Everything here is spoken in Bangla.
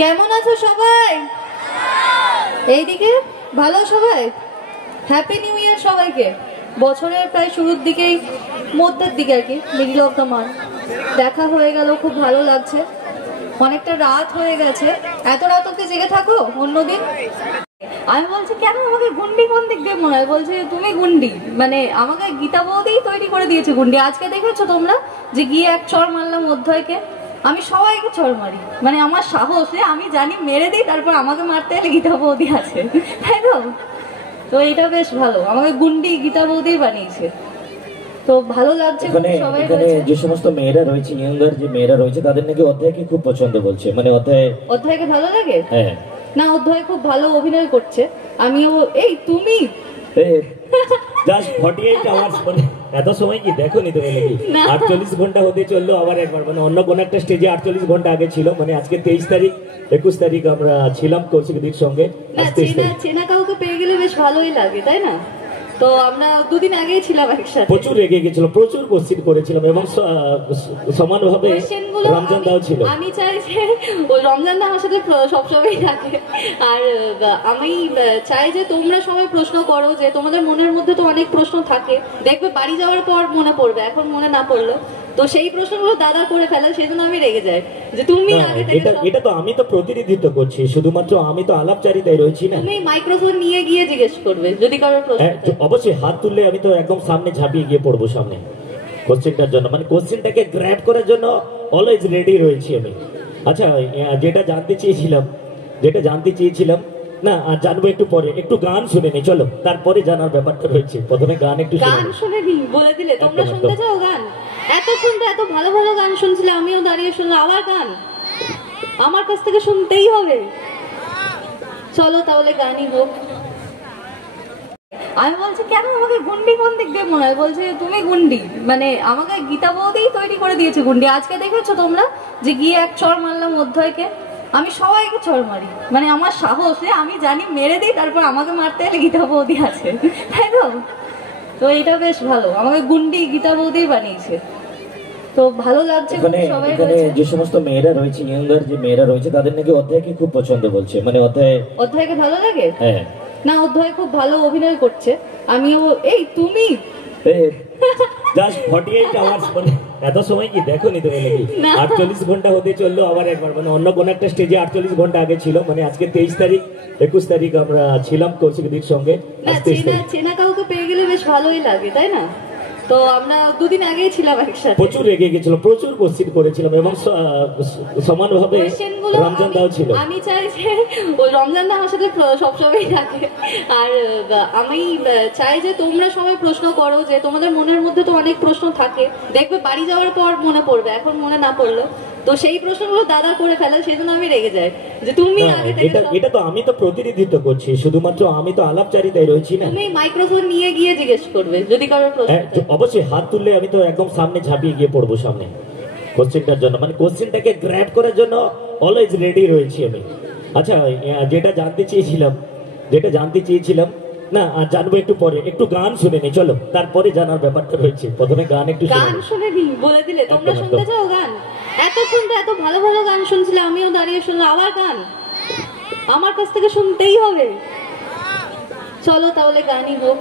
কেমন আছো সবাই? এইদিকে ভালো সবাই? হ্যাপি নিউ ইয়ার সবাইকে। বছরের প্রায় শুরুর দিকেই, মধ্যের দিকে আর কি, মিডল অফ দ্য মান্থ দেখা হয়ে গেল, খুব ভালো লাগছে। অনেকটা রাত হয়ে গেছে। এত রাত অব্দি জেগে থাকো অন্যদিন? আমি বলছি কেন আমাকে গুন্ডি কোন দিক দিয়ে মনে হয়? বলছে তুমি গুন্ডি, মানে আমাকে গীতা বৌদিই তৈরি করে দিয়েছে গুন্ডি। আজকে দেখেছো তোমরা যে গিয়ে এক চড় মারলাম অধ্যায়কে। আমি সবাইকে চড় মারি, মানে আমার সাহস, আমি জানি মেরে দিই, তারপর আমাকে মারতে এলে গীতা বৌদি আছে, তাই তো? তো এটা বেশ ভালো, আমাকে গুন্ডি গীতা বৌদি বানিয়েছে, তো ভালো লাগছে। সবাই যে সমস্ত মেয়েরা রয়েছে, ইয়ঙ্গার যে মেয়েরা রয়েছে, তাদের নাকি অধ্যায়কে খুব পছন্দ বলছে, মানে অধ্যায়কে ভালো লাগে। হ্যাঁ না, অধ্যায় খুব ভালো অভিনয় করছে। আমিও এই তুমি জাস্ট 48 আওয়ার্স, মানে এত সময় কি দেখোনি তুমি নাকি? 48 ঘন্টা হতে চললো আবার একবার, মানে অন্য কোন একটা স্টেজে 48 ঘন্টা আগে ছিল, মানে আজকে 23 তারিখ 21 তারিখ আমরা ছিলাম কৌশিকদির সঙ্গে। চেনা কাউকে পেয়ে গেলে বেশ ভালোই লাগে, তাই না? তো আমরা দুদিন আগেই ছিলাম একসাথে, প্রচুর রেগে গেছিল, প্রচুর কোশ্চেন করেছিলাম এবং সমানভাবে রমজান দাও ছিল। আমি চাই যে ওই রমজান দা আমার সাথে সবসময় থাকে, আর আমি চাই যে তোমরা সবাই প্রশ্ন করো, যে তোমাদের মনের মধ্যে তো অনেক প্রশ্ন থাকে, দেখবে বাড়ি যাওয়ার পর মনে পড়বে, এখন মনে না পড়লো, তো সেই প্রশ্নগুলো দাদা করে ফেলে, সেই জন্য আমি রেগে যাই যে তুমি আগে থেকে। এটা তো আমি তো প্রতিনিধিত্ব করছি, শুধুমাত্র আমি তো আলাপচারিতায় রয়েছি না। তুমি মাইক্রোফোন নিয়ে গিয়ে জিজ্ঞেস করবে যদি কারোর প্রশ্ন। অবশ্যই হাত তুললে আমি তো একদম সামনে ঝাঁপিয়ে গিয়ে পড়বো সামনে কোশ্চেনটার জন্য, মানে কোশ্চেনটাকে গ্র্যাব করার জন্য অলওয়েজ রেডি রয়েছি আমি। আচ্ছা, যেটা জানতে চেয়েছিলাম না, জানবো একটু পরে, একটু গান শুনে নি চলো, তারপরে জানার ব্যাপারটা রয়েছে। প্রথমে গান একটু শুনে নি বলে দিলে। তোমরা শুনতে চাও গান? এতক্ষণ তো এত ভালো ভালো গান শুনছিলে, আমিও দাঁড়িয়ে শুনলাম, আবার গান আমার কাছ থেকে শুনতেই হবে। চলো তাহলে গানই হোক। আমি বলছি কেন আমাকে গুন্ডি কোন দিক দিয়ে মনে হয়? বলছে তুমি গুন্ডি, মানে আমাকে গীতা বৌদিই তৈরি করে দিয়েছে গুন্ডি। আজকে দেখেছো তোমরা যে গিয়ে এক চড় মারলাম অধ্যায়কে। আমি সবাইকে চড় মারি, মানে আমার সাহস, আমি জানি মেরে দিই, তারপর আমাকে মারতে এলে গীতা বৌদি আছে, তাই তো? তো এটা বেশ ভালো, আমাকে গুন্ডি গীতা বৌদিই বানিয়েছে, তো ভালো লাগছে। সবাই যে সমস্ত মেয়েরা রয়েছে, ইয়ঙ্গার যে মেয়েরা রয়েছে, তাদের নাকি অধ্যায়কে খুব পছন্দ বলছে, মানে অধ্যায়কে ভালো লাগে। হ্যাঁ না, অধ্যায় খুব ভালো অভিনয় করছে। আমিও এই তুমি জাস্ট 48 আওয়ার্স, মানে এত সময় কি দেখোনি তুমি নাকি? 48 ঘন্টা হতে চললো আবার একবার, মানে অন্য কোন একটা স্টেজে 48 ঘন্টা আগে ছিল, মানে আজকে 23 তারিখ 21 তারিখ আমরা ছিলাম কৌশিকদির সঙ্গে। চেনা কাউকে পেয়ে গেলে বেশ ভালোই লাগে, তাই না? তো আমরা দুদিন আগেই ছিলাম একসাথে। প্রচুর রেগে গেছিল, প্রচুর কোশ্চেন করেছিলাম এবং সমানভাবে রমজান দাও ছিল। আমি চাই যে ওই রমজান দা আমার সাথে সবসময় থাকে, আর আমি চাই যে তোমরা সবাই প্রশ্ন করো, যে তোমাদের মনের মধ্যে তো অনেক প্রশ্ন থাকে, দেখবে বাড়ি যাওয়ার পর মনে পড়বে, এখন মনে না পড়লো, তো সেই প্রশ্নগুলো দাদা করে ফেলে, সেই জন্য আমি রেগে যাই যে তুমি আগে থেকে। এটা তো আমি তো প্রতিনিধিত্ব করছি, শুধুমাত্র আমি তো আলাপচারিতায় রয়েছি না। তুমি মাইক্রোফোন নিয়ে গিয়ে জিজ্ঞেস করবে যদি কারোর প্রশ্ন। অবশ্যই হাত তুললে আমি তো একদম সামনে ঝাঁপিয়ে গিয়ে পড়বো সামনে কোশ্চেনটার জন্য, মানে কোশ্চেনটাকে গ্র্যাব করার জন্য অলওয়েজ রেডি রয়েছি আমি। আচ্ছা, যেটা জানতে চেয়েছিলাম না, জানবো একটু পরে, একটু গান শুনে নি চলো, তারপরে জানার ব্যাপারটা রয়েছে। প্রথমে গান একটু শুনে নি বলে দিলে। তোমরা শুনতে চাও গান? এতক্ষণ তো এত ভালো ভালো গান শুনছিলে, আমিও দাঁড়িয়ে শুনলাম, আবার গান আমার কাছ থেকে শুনতেই হবে। চলো তাহলে গানই হোক।